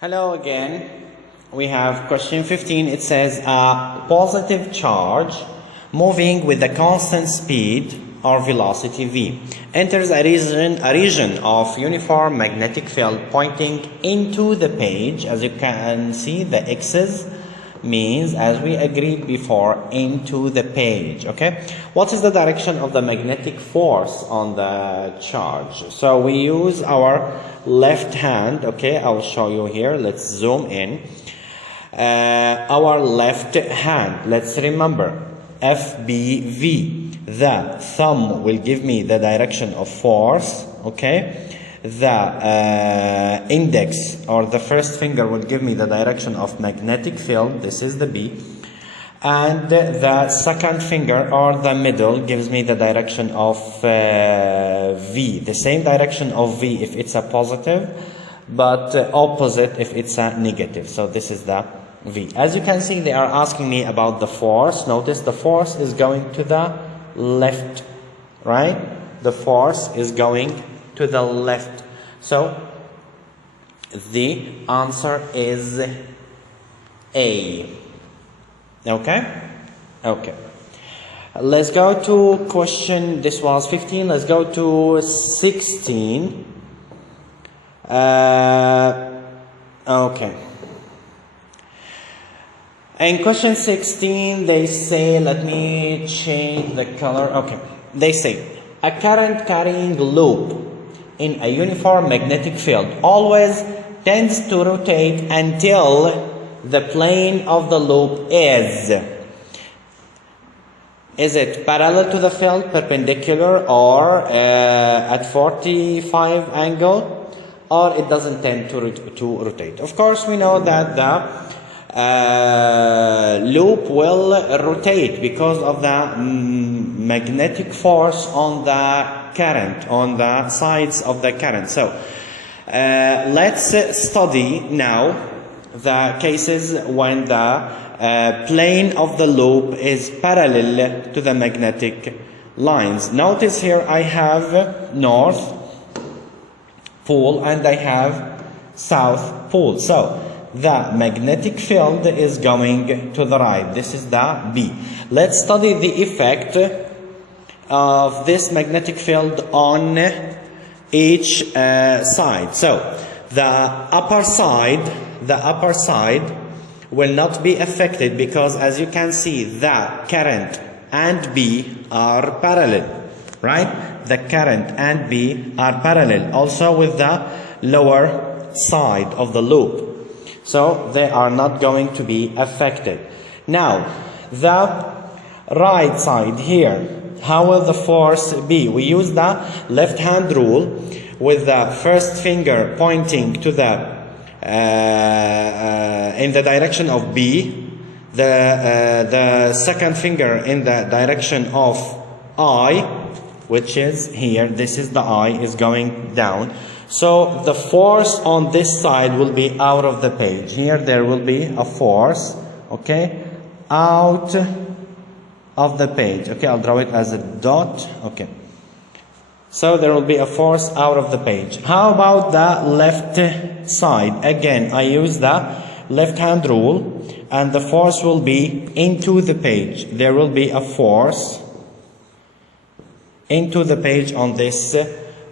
Hello again. We have question 15. It says a positive charge moving with a constant speed or velocity v enters a region of uniform magnetic field pointing into the page. As you can see, the x's means, as we agreed before, into the page. Okay, what is the direction of the magnetic force on the charge? So we use our left hand. Okay, I'll show you here. Let's zoom in. Our left hand, let's remember FBV. The thumb will give me the direction of force. Okay, the index or the first finger will give me the direction of magnetic field. This is the B. And the second finger or the middle gives me the direction of V. The same direction of V if it's a positive, but opposite if it's a negative. So this is the V. As you can see, they are asking me about the force. Notice the force is going to the left, right? The force is going to the left. So the answer is A. Okay? Okay. Let's go to question, this was 15. Let's go to 16. Okay. In question 16, they say, let me change the color. Okay. They say, a current carrying loop in a uniform magnetic field always tends to rotate until the plane of the loop is it parallel to the field, perpendicular, or at 45 angle, or it doesn't tend to rotate? Of course, we know that the loop will rotate because of the magnetic force on the current, on the sides of the current. So let's study now the cases when the plane of the loop is parallel to the magnetic lines. Notice here I have north pole and I have south pole. So the magnetic field is going to the right. This is the B. Let's study the effect of this magnetic field on each side. So the upper side will not be affected because, as you can see, the current and B are parallel, right? The current and B are parallel also with the lower side of the loop. So they are not going to be affected. Now, the right side here, how will the force be? We use the left hand rule with the first finger pointing to the in the direction of B, the second finger in the direction of I, which is here. This is the I, is going down. So the force on this side will be out of the page. Here there will be a force, okay, out of the page. Okay, I'll draw it as a dot. Okay. So there will be a force out of the page. How about the left side? Again, I use the left hand rule and the force will be into the page. There will be a force into the page on this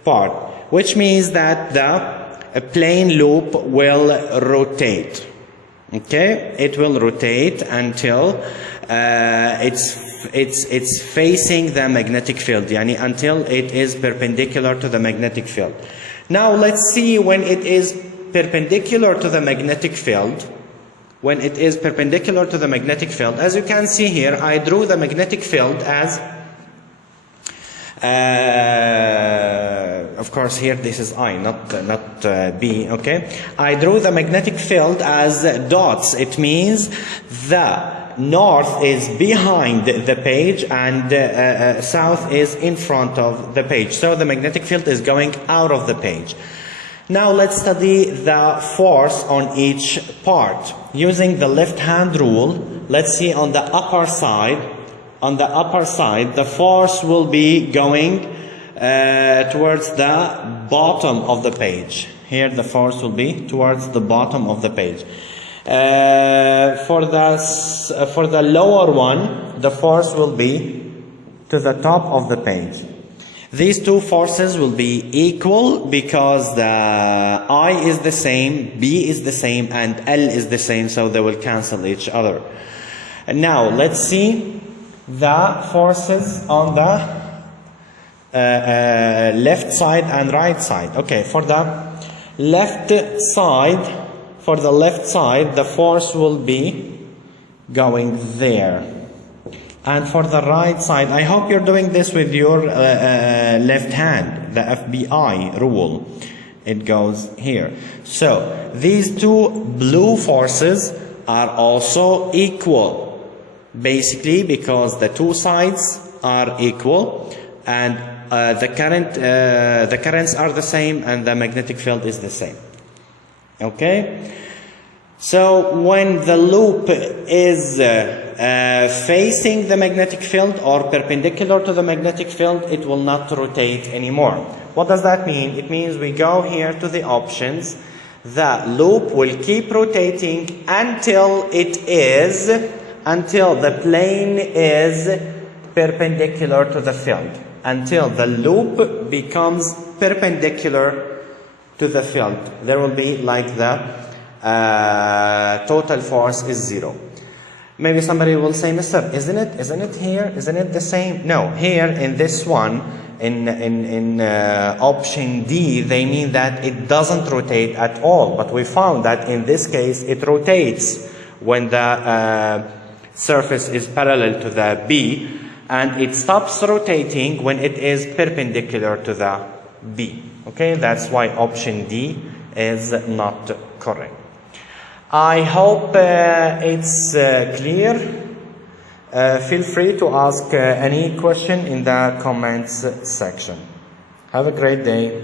part, which means that the plane loop will rotate. Okay, it will rotate until it's facing the magnetic field, yani until it is perpendicular to the magnetic field. Now let's see when it is perpendicular to the magnetic field. When it is perpendicular to the magnetic field, as you can see here, I drew the magnetic field as of course here this is I, not B. Okay, I drew the magnetic field as dots. It means the north is behind the page and south is in front of the page. So the magnetic field is going out of the page. Now let's study the force on each part. Using the left hand rule, let's see on the upper side. On the upper side, the force will be going towards the bottom of the page. Here the force will be towards the bottom of the page. For the lower one, the force will be to the top of the page. These two forces will be equal because the I is the same, B is the same, and L is the same, so they will cancel each other. And now let's see the forces on the left side and right side. Okay, for the left side, the force will be going there. And for the right side, I hope you're doing this with your left hand, the FBI rule. It goes here. So these two blue forces are also equal, basically because the two sides are equal, and the currents are the same, and the magnetic field is the same. Okay? So when the loop is facing the magnetic field or perpendicular to the magnetic field, it will not rotate anymore. What does that mean? It means we go here to the options. The loop will keep rotating until the plane is perpendicular to the field. Until the loop becomes perpendicular to the field. There will be like the total force is 0. Maybe somebody will say, Mister, isn't it here? Isn't it the same? No, here in this one, in option D, they mean that it doesn't rotate at all. But we found that in this case, it rotates when the surface is parallel to the B, and it stops rotating when it is perpendicular to the B. Okay, that's why option D is not correct. I hope it's clear. Feel free to ask any question in the comments section. Have a great day.